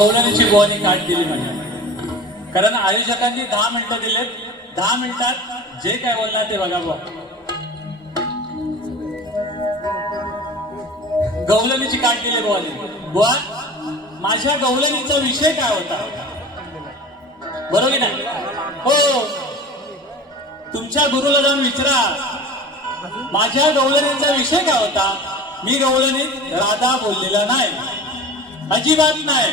गवळणीची बुवानी काट दिली म्हणजे कारण आयोजकांनी दहा मिनिटं दिलेत. दहा मिनिटात जे काय बोलणार ते बघा बघ गवलनीची काट दिली बुवानी. बुवा माझ्या गवलनीचा विषय काय होता? बरोबर नाही? हो. तुमच्या गुरुला जाऊन विचारा. माझ्या गवलनीचा विषय काय होता? मी गवलनीत राधा बोललेला नाही. अजिबात नाही.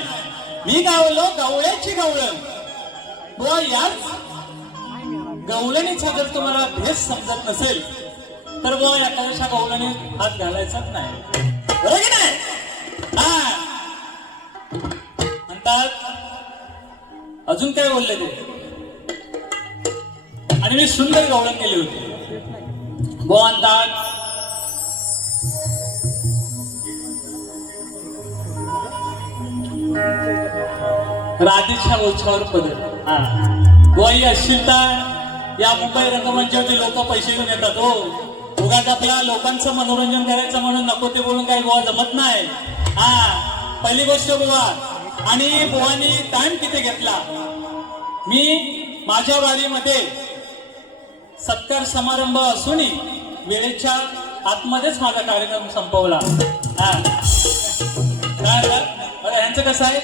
मी गावलो गवळ्याची गवळण. बुवा याच गवलणीचा जर तुम्हाला भेस समजत नसेल तर बुवा एखाद्याच्या गवलणीत हात घालायचाच नाही. बरोबर की नाही? हा. म्हणतात अजून काय बोलले ते? आणि मी सुंदर गवळण केली होती. बुवा म्हणतात राधेच्या ओछावर पदर हा. गोई असशील तर या मुंबई रंगमंचावरती लोक पैसे घेऊन येतात. हो. उगाच आपल्या लोकांचं मनोरंजन करायचं म्हणून नको ते बोलून काही गोवा जमत नाही. हा. पहिली गोष्ट बुवा आणि बुवानी टाइम किती घेतला? मी माझ्या वारीमध्ये सत्कार समारंभ असूनही वेळेच्या आतमध्येच माझा कार्यक्रम संपवला. हा. काय यांचं ह्यांचं कसं आहे?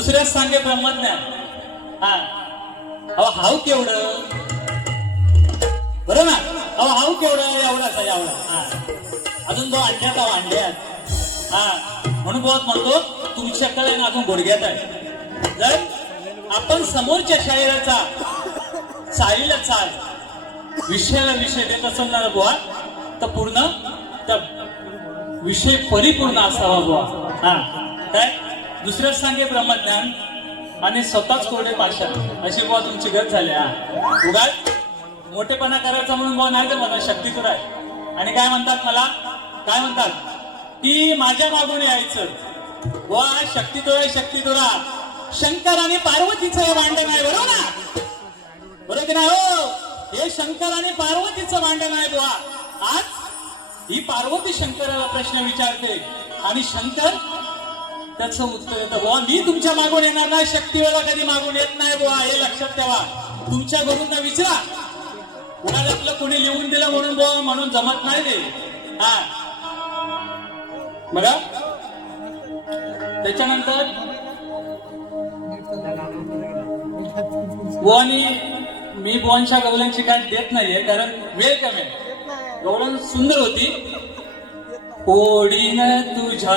दुसऱ्याच सांगे ब्रह्मज्ञान हा. अहो हाव केवढं? बरोबर ना? अहो हाव केवढं? एवढाच आहे एवढा. हा. अजून तो अंड्यात अहो अंड्यात हा. म्हणून बोलत म्हणतो तुमच्याकडे ना अजून गुडघ्यात आहे जर आपण समोरच्या शाहिराचा चालीला चाल विषयाला विषय देत असेल ना बुवा तर पूर्ण तर विषय परिपूर्ण असावा बुवा. हा. काय? दुसऱ्याच सांगे ब्रह्मज्ञान. आणि स्वतःच कोरडे पाषा अशी बुवा तुमची गत झाली उगाच मोठेपणा करायचा म्हणून बुवा नाही तर मला शक्ती तुरा आहे. आणि काय म्हणतात मला? काय म्हणतात? की माझ्या मागून यायचं. बुवा शक्ती तुरा शक्ती तुरा शंकर आणि पार्वतीचं हे भांडण आहे बरोबर ना? बरोबर की नाही हो? हे शंकर आणि पार्वतीचं भांडण आहे बुवा. आज ही पार्वती शंकराला प्रश्न विचारते. आणि शंकर त्याचं उत्तर येतं बुवा मी तुमच्या मागून येणार नाही शक्ती वेळा कधी मागून येत नाही बुवा हे लक्षात ठेवा. तुमच्या गुरुंना विचारा. कुणाला आपलं कोणी लिहून दिलं म्हणून बुवा म्हणून जमत नाही ते. हा. बघा. त्याच्यानंतर बुवानी मी बुवांच्या गवल्यांची काय देत नाहीये कारण वेळ कमी आहे. गवळण सुंदर होती. ओढीन तुझ्या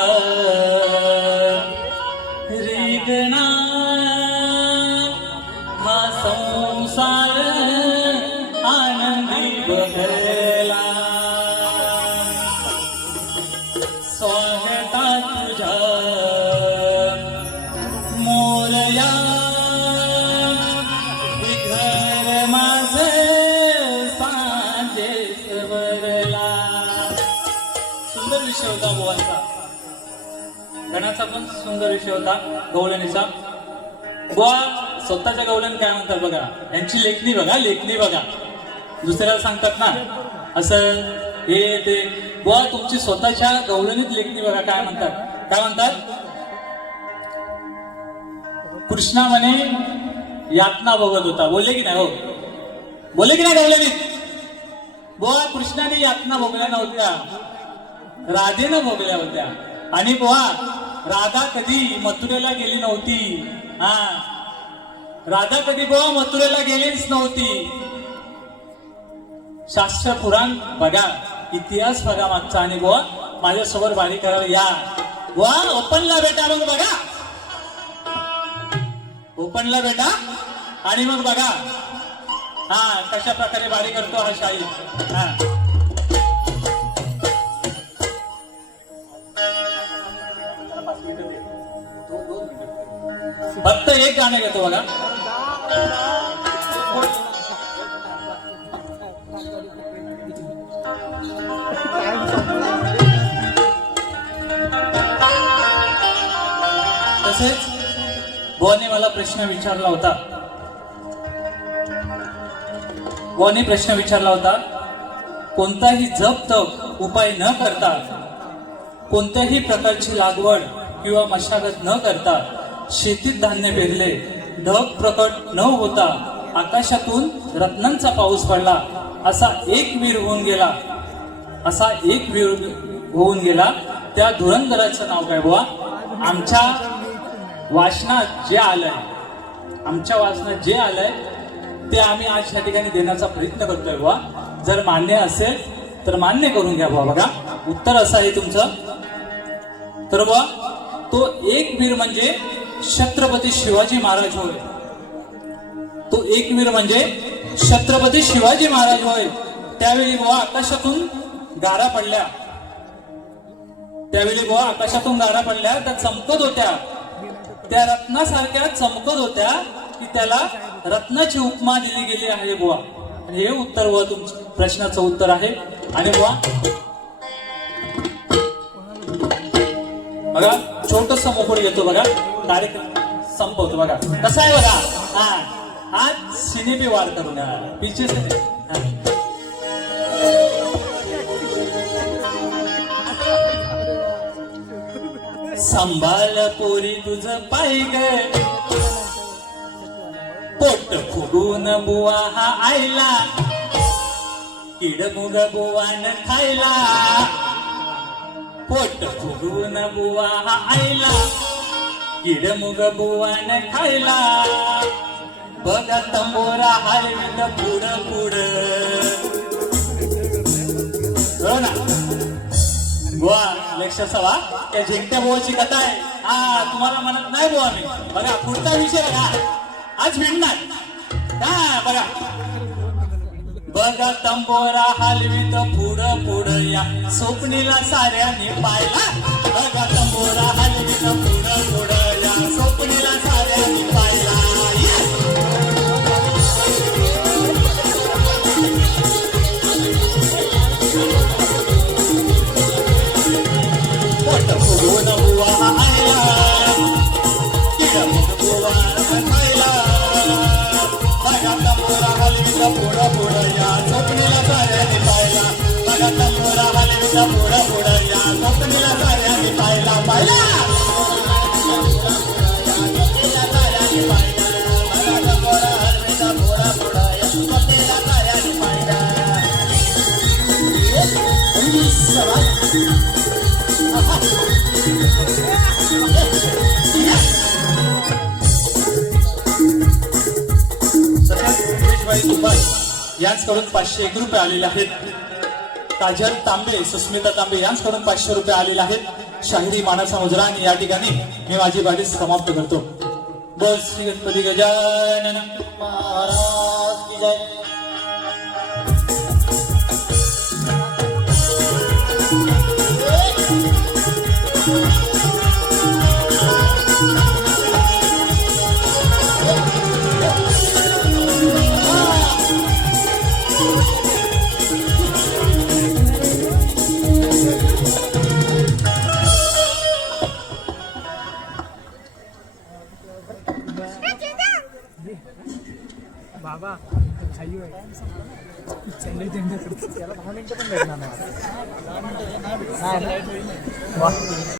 विषय गणाचा पण सुंदर विषय होता गवळणीचा. बुवा स्वतःच्या गवळण काय म्हणतात बघा? यांची लेखणी बघा लेखणी बघा. दुसऱ्याला सांगतात ना असं हे ते. बुवा तुमची स्वतःच्या गवळणीत लेखणी बघा काय म्हणतात? काय म्हणतात? कृष्णा म्हणे यातना बघत होता. बोलले की नाही हो? बोलले की नाही गवळणीत? बुवा कृष्णाने यातना भोगल्या नव्हत्या. राधेनं भोगल्या होत्या. आणि बुवा राधा कधी मथुरेला गेली नव्हती. हा. राधा कधी बुवा मथुरेला गेलीच नव्हती. शास्त्र पुराण बघा इतिहास बघा मागचा आणि बुवा माझ्यासोबत बारी करायला या. बुवा ओपनला बेटा मग बघा. ओपनला बेटा आणि मग बघा. हा कशा प्रकारे बारी करतो हा शाही. हा. फक्त एक गाणं घेतो बघा तसेच बोने मला प्रश्न विचारला होता. बोने प्रश्न विचारला होता कोणताही जप तप उपाय न करता कोणत्याही प्रकारची लागवड किंवा मशागत न करता शेतीत धान्य पेरले. ढग प्रकट न होता आकाशातून रत्नांचा पाऊस पडला. असा एक वीर होऊन गेला. असा एक वीर होऊन गेला. त्या धुरंधराचं नाव काय बुवा? आमच्या वाचनात जे आलंय आमच्या वाचनात जे आलंय ते आम्ही आज या ठिकाणी देण्याचा प्रयत्न करतोय बुवा. जर मान्य असेल तर मान्य करून घ्या बुवा बघा. उत्तर असं आहे तुमचं. तर बुवा तो एक वीर म्हणजे म्हणजे छत्रपती शिवाजी महाराज होय. तो एकवीर म्हणजे छत्रपती शिवाजी महाराज होय. त्यावेळी बुवा आकाशातून गारा पडल्या. त्यावेळी बुवा आकाशातून गारा पडल्या त्या चमकत होत्या. त्या रत्नासारख्या चमकत होत्या की त्याला रत्नाची उपमा दिली गेली आहे बुवा. आणि हे उत्तर बुवा तुमचं प्रश्नाचं उत्तर आहे. आणि बुवा बघा छोटस मोकळ येतो बघा. कार्यक्रम संपवतो बघा. कसं आहे बघा? हा हा सिनेमी वार करून पिचे संभाल पोरी तुझ पाय पोट फुगून बुवा हा आयला किडमुग बुवान खायला. पोट फुगून बुवा हा आईला. किड मुग बुवान खायला. बघा तंबोरा हलवित पुढ पुढ. हो बुवा लक्ष सवा त्या जिंकत्या बुवाची कथा आहे. हा तुम्हाला म्हणत नाही बुवा मी. बघा पुढचा विषय बघा आज भिडणार. हा बघा. बघा तंबोरा हलवीत पुढ पुढ या. स्वप्नीला साऱ्याने पाहिला. बघा तंबोरा हलवीत पुढ पुढ. पुढं पुढं या स्वप्नीला यांचकडून पाचशे एक रुपये आलेले आहेत. काजल तांबे सुस्मिता तांबे यांचकडून पाचशे रुपये आलेले आहेत. शाहिरी मानसा मुजरा आणि या ठिकाणी मी माझी बाजी समाप्त करतो. बस श्री गणपती गजानन. चंडी